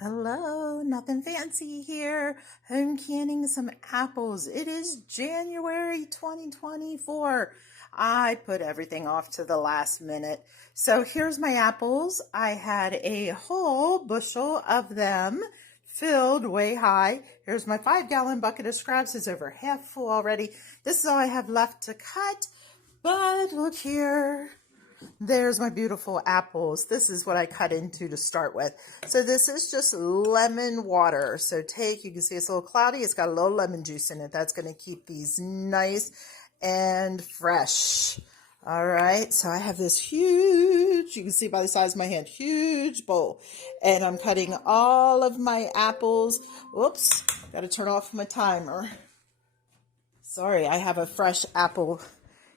Hello, nothing fancy here. Home canning some apples. It is January 2024. I put everything off to the last minute. So here's my apples. I had a whole bushel of them filled way high. Here's my 5-gallon bucket of scraps. It's over half full already. This is all I have left to cut. But look here. There's my beautiful apples. This is what I cut into to start with. So this is just lemon water. So you can see it's a little cloudy. It's got a little lemon juice in it. That's going to keep these nice and fresh. All right. So I have this huge, you can see by the size of my hand, huge bowl. And I'm cutting all of my apples. Whoops. Got to turn off my timer. Sorry, I have a fresh apple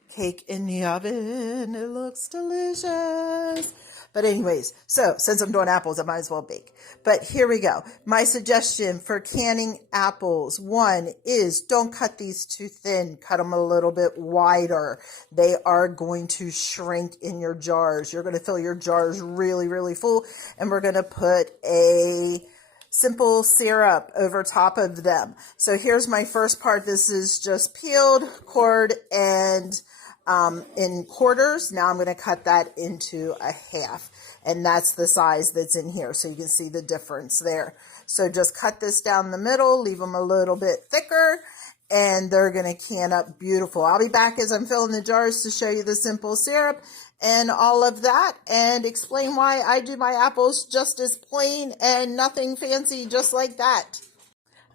cake in the oven. It looks delicious. But anyways, so since I'm doing apples, I might as well bake. But here we go. My suggestion for canning apples, one is don't cut these too thin. Cut them a little bit wider. They are going to shrink in your jars. You're going to fill your jars really, really full. And we're going to put a simple syrup over top of them. So here's my first part. This is just peeled, cored, and in quarters. Now I'm going to cut that into a half, and that's the size that's in here. So you can see the difference there. So just cut this down the middle, leave them a little bit thicker, and they're going to can up beautiful. I'll be back as I'm filling the jars to show you the simple syrup and all of that, and explain why I do my apples just as plain and nothing fancy, just like that.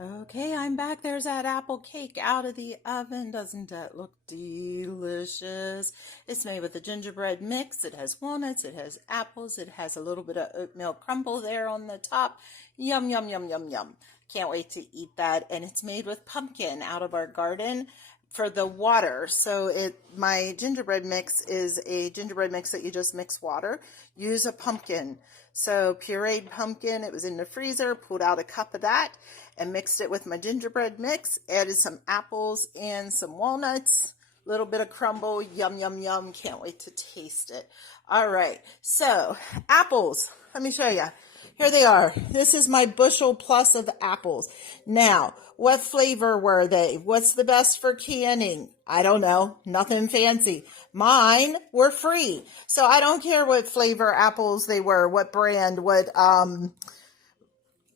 Okay, I'm back. There's that apple cake out of the oven. Doesn't that look delicious? It's made with a gingerbread mix. It has walnuts, it has apples, it has a little bit of oatmeal crumble there on the top. Yum, yum, yum, yum, yum. Can't wait to eat that. And it's made with pumpkin out of our garden for the water. So my gingerbread mix is a gingerbread mix that you just mix water. Use a pumpkin. So pureed pumpkin, it was in the freezer, pulled out a cup of that and mixed it with my gingerbread mix, added some apples and some walnuts, a little bit of crumble. Yum, yum, yum. Can't wait to taste it. All right. So apples, let me show you. Here they are. This is my bushel plus of apples. Now, what flavor were they? What's the best for canning? I don't know. Nothing fancy. Mine were free. So I don't care what flavor apples they were, what brand, what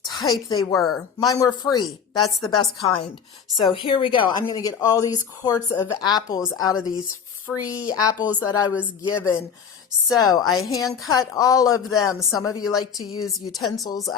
type they were. Mine were free. That's the best kind. So here we go. I'm going to get all these quarts of apples out of these free apples that I was given. So I hand cut all of them. Some of you like to use utensils,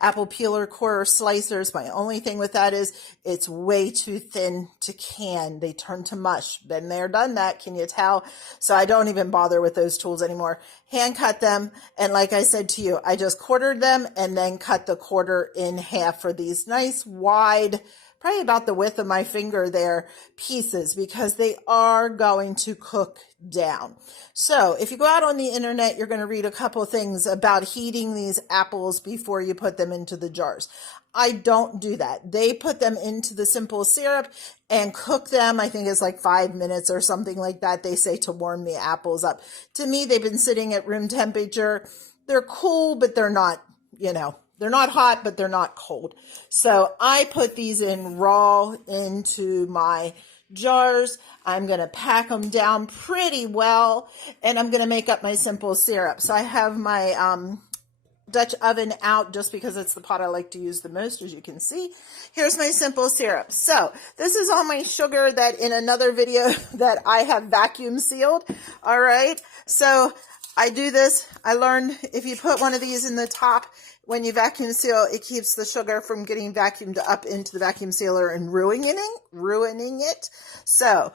apple peeler, core slicers. My only thing with that is it's way too thin to can. They turn to mush. Been there, done that. Can you tell? So I don't even bother with those tools anymore. Hand cut them. And like I said to you, I just quartered them and then cut the quarter in half for these nice wide, probably about the width of my finger there, pieces, because they are going to cook down. So if you go out on the internet, you're going to read a couple of things about heating these apples before you put them into the jars. I don't do that. They put them into the simple syrup and cook them. I think it's like 5 minutes or something like that. They say to warm the apples up. To me, they've been sitting at room temperature. They're cool, but they're not, they're not hot, but they're not cold. So I put these in raw into my jars. I'm going to pack them down pretty well, and I'm going to make up my simple syrup. So I have my Dutch oven out just because it's the pot I like to use the most, as you can see. Here's my simple syrup. So this is all my sugar that in another video that I have vacuum sealed. All right. So I do this. I learned if you put one of these in the top, when you vacuum seal, it keeps the sugar from getting vacuumed up into the vacuum sealer and ruining it. So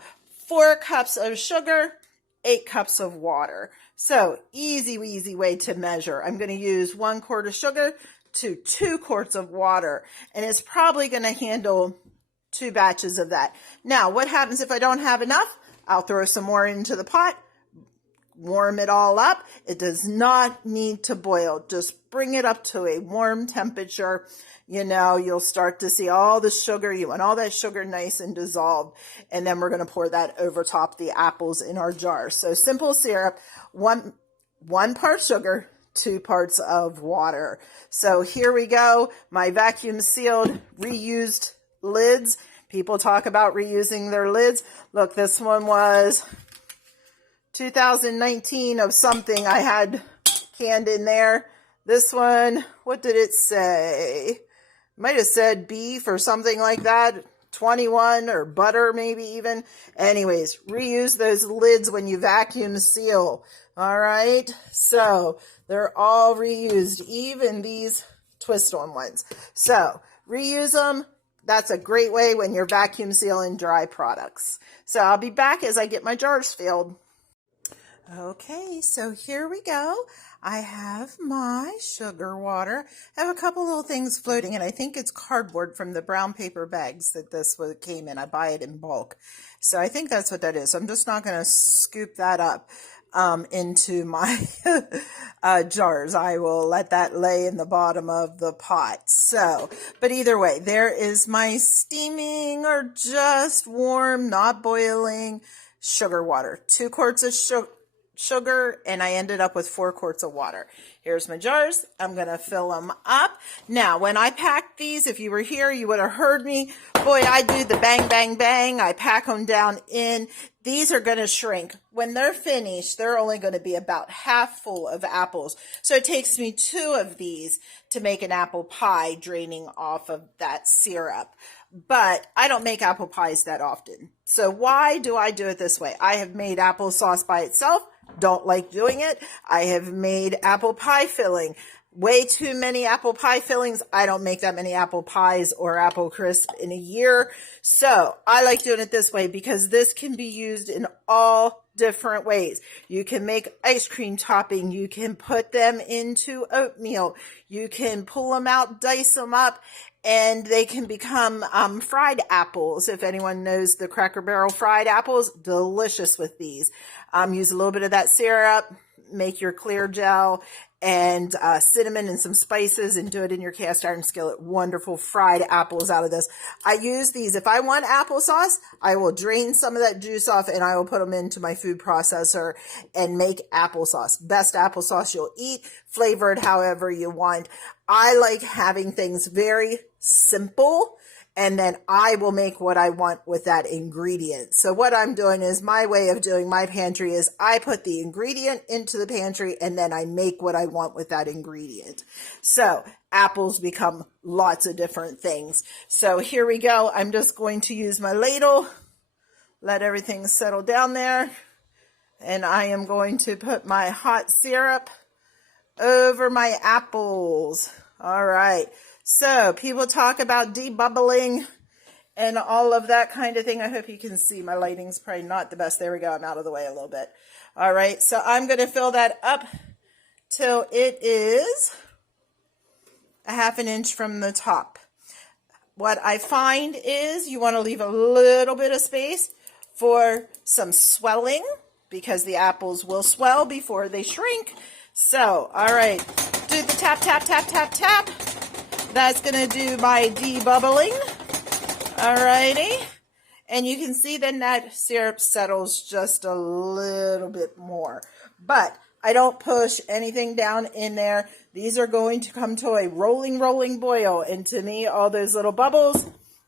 4 cups of sugar, 8 cups of water. So easy way to measure. I'm going to use 1 quart of sugar to 2 quarts of water, and it's probably going to handle 2 batches of that. Now, what happens if I don't have enough? I'll throw some more into the pot, warm it all up. It does not need to boil. Just bring it up to a warm temperature. You'll start to see all the sugar. You want all that sugar nice and dissolved. And then we're going to pour that over top the apples in our jar. So simple syrup, one part sugar, 2 parts of water. So here we go, my vacuum sealed reused lids. People talk about reusing their lids. Look, this one was 2019 of something I had canned in there. This one, what did it say? Might have said beef or something like that. 21 or butter maybe even. Anyways, reuse those lids when you vacuum seal. All right, so they're all reused, even these twist-on ones. So reuse them. That's a great way when you're vacuum sealing dry products. So I'll be back as I get my jars filled. Okay, so here we go. I have my sugar water. I have a couple little things floating, and I think it's cardboard from the brown paper bags that this came in. I buy it in bulk. So I think that's what that is. So I'm just not going to scoop that up into my jars. I will let that lay in the bottom of the pot. So, but either way, there is my steaming or just warm, not boiling sugar water. 2 quarts of sugar, and I ended up with 4 quarts of water. Here's my jars. I'm going to fill them up. Now, when I pack these, if you were here, you would have heard me. Boy, I do the bang, bang, bang. I pack them down in. These are going to shrink. When they're finished, they're only going to be about half full of apples. So it takes me 2 of these to make an apple pie, draining off of that syrup. But I don't make apple pies that often. So why do I do it this way? I have made applesauce by itself. Don't like doing it. I have made apple pie filling. Way too many apple pie fillings. I don't make that many apple pies or apple crisp in a year. So I like doing it this way because this can be used in all different ways. You can make ice cream topping. You can put them into oatmeal. You can pull them out, dice them up, and they can become fried apples. If anyone knows the Cracker Barrel fried apples, delicious with these. Use a little bit of that syrup, make your clear gel, and cinnamon and some spices, and do it in your cast iron skillet. Wonderful fried apples out of this. I use these. If I want applesauce, I will drain some of that juice off and I will put them into my food processor and make applesauce. Best applesauce you'll eat, flavored however you want. I like having things very simple, and then I will make what I want with that ingredient. So what I'm doing is, my way of doing my pantry is I put the ingredient into the pantry and then I make what I want with that ingredient. So apples become lots of different things. So here we go. I'm just going to use my ladle, let everything settle down there, and I am going to put my hot syrup over my apples. All right. So people talk about debubbling and all of that kind of thing. I hope you can see. My lighting's probably not the best. There we go. I'm out of the way a little bit. All right. So I'm going to fill that up till it is a 1/2 inch from the top. What I find is you want to leave a little bit of space for some swelling, because the apples will swell before they shrink. So, all right, do the tap, tap, tap, tap, tap. That's going to do my debubbling. All righty. And you can see then that syrup settles just a little bit more. But I don't push anything down in there. These are going to come to a rolling, rolling boil. And to me, all those little bubbles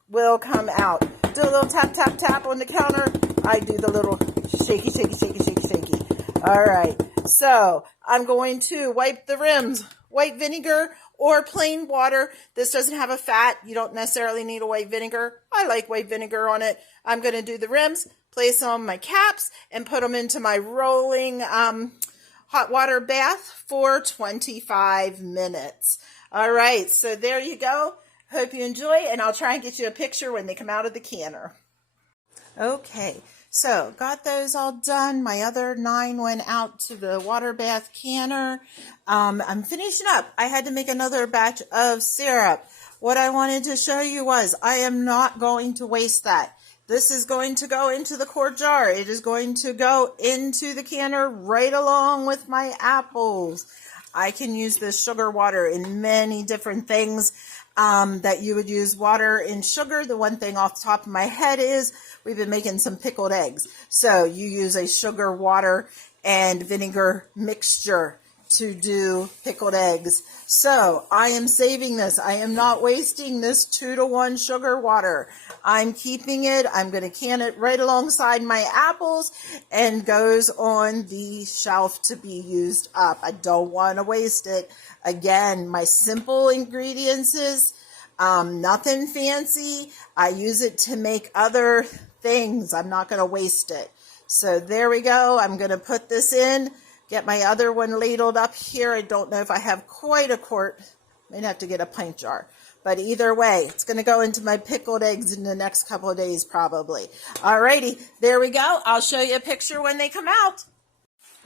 will come out. Do a little tap, tap, tap on the counter. I do the little shaky, shaky, shaky, shaky, shaky. All right. So I'm going to wipe the rims. White vinegar or plain water. This doesn't have a fat. You don't necessarily need a white vinegar. I like white vinegar on it. I'm going to do the rims, place on my caps, and put them into my rolling hot water bath for 25 minutes. All right, so there you go. Hope you enjoy, and I'll try and get you a picture when they come out of the canner. Okay, so got those all done. My other 9 went out to the water bath canner. I'm finishing up. I had to make another batch of syrup. What I wanted to show you was I am not going to waste that. This is going to go into the quart jar. It is going to go into the canner right along with my apples. I can use this sugar water in many different things that you would use water in sugar. The one thing off the top of my head is we've been making some pickled eggs. So you use a sugar, water, and vinegar mixture to do pickled eggs. So I am saving this. I am not wasting this 2-to-1 sugar water. I'm keeping it. I'm going to can it right alongside my apples and goes on the shelf to be used up. I don't want to waste it. Again, my simple ingredients is nothing fancy. I use it to make other things. I'm not going to waste it. So there we go. I'm going to put this in, get my other one ladled up here. I don't know if I have quite a quart. Might have to get a pint jar. But either way, it's going to go into my pickled eggs in the next couple of days probably. Alrighty, there we go. I'll show you a picture when they come out.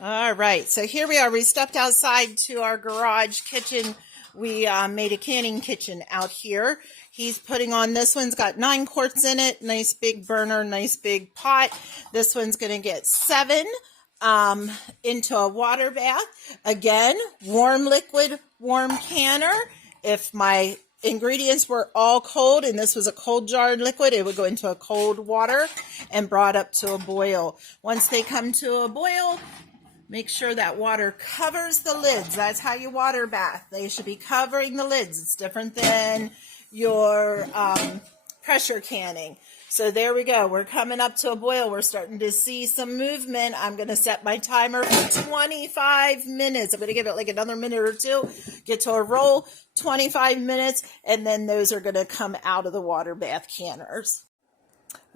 All right, so here we are. We stepped outside to our garage kitchen. We made a canning kitchen out here. He's putting on, this one's got 9 quarts in it. Nice big burner, nice big pot. This one's going to get 7 into a water bath. Again, warm liquid, warm canner. If my ingredients were all cold and this was a cold jarred liquid, it would go into a cold water and brought up to a boil. Once they come to a boil, make sure that water covers the lids. That's how you water bath. They should be covering the lids. It's different than your pressure canning. So there we go. We're coming up to a boil. We're starting to see some movement. I'm going to set my timer for 25 minutes. I'm going to give it like another minute or two, get to a roll, 25 minutes, and then those are going to come out of the water bath canners.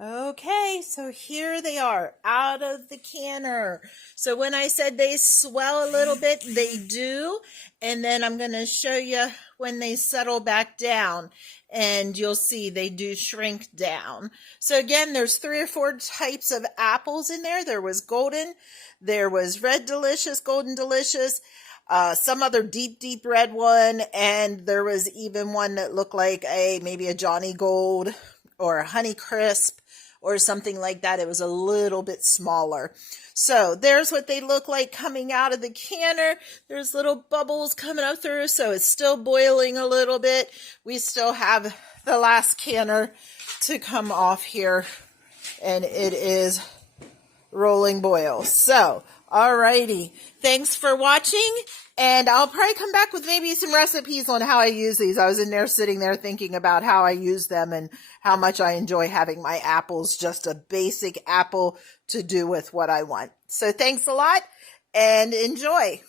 Okay, so here they are out of the canner. So when I said they swell a little bit, they do. And then I'm going to show you when they settle back down. And you'll see they do shrink down. So again, there's 3 or 4 types of apples in there. There was golden, there was red delicious, golden delicious, some other deep red one. And there was even one that looked like maybe a Johnny Gold or a Honey Crisp or something like that. It was a little bit smaller. So there's what they look like coming out of the canner. There's little bubbles coming up through, so it's still boiling a little bit. We still have the last canner to come off here, and it is rolling boil. So, alrighty. Thanks for watching, and I'll probably come back with maybe some recipes on how I use these. I was in there sitting there thinking about how I use them and how much I enjoy having my apples, just a basic apple to do with what I want. So thanks a lot and enjoy.